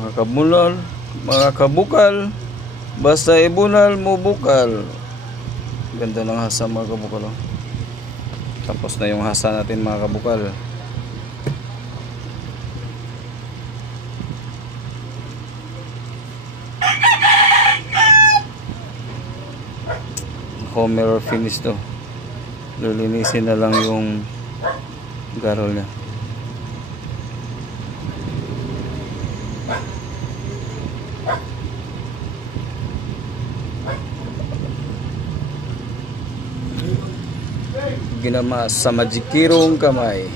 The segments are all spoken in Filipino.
mga kabunal, mga kabukal, basta ibunal mo bukal. Ganda ng hasa mga kabukal, oh. Tapos na yung hasa natin mga kabukal. Homer finish to. Lilinisin na lang yung garol niya. Ginama sa majikirong kamay.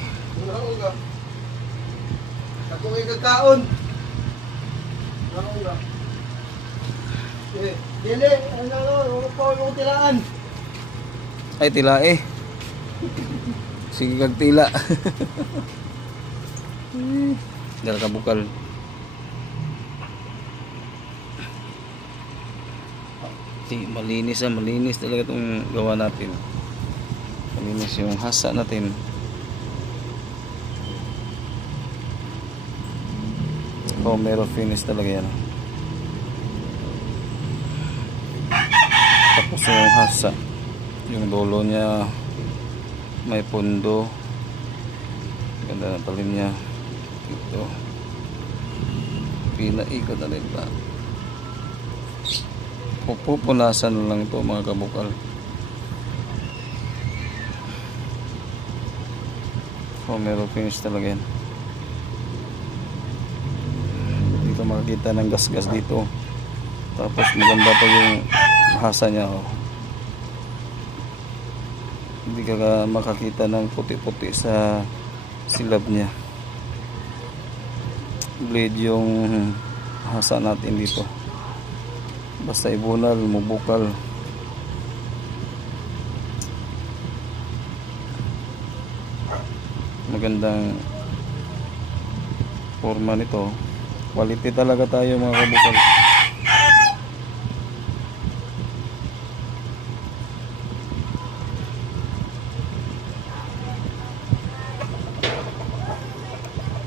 Ako ay kakaon. Dili, ano po yung tilaan? Ay tila eh. Sige kag tila. Dala ka bukal. Malinis talaga itong gawa natin. Malinis yung hasa natin. Meron finish talaga yan. Tapos yung hasa, yung dulo niya may pundo. Ganda ng talim niya. Ito pinaikot na rin pa. Pupunasan na lang ito mga kabukal. Meron finish talaga yan. Dito makikita ng gas-gas dito. Tapos maganda pa yung hasa niya, oh. Hindi ka makakita ng puti-puti sa silab niya. Blade yung hasa natin dito. Basta ibunal, mubukal. Magandang forma nito. Quality talaga tayo mga kabukal.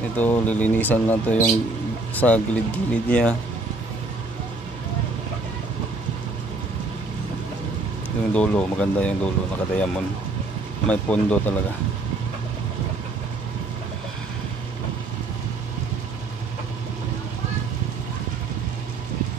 Ito lilinisan na to yung sa gilid-gilid niya. Yung dulo, maganda yung dulo, naka-diamond. May pundo talaga.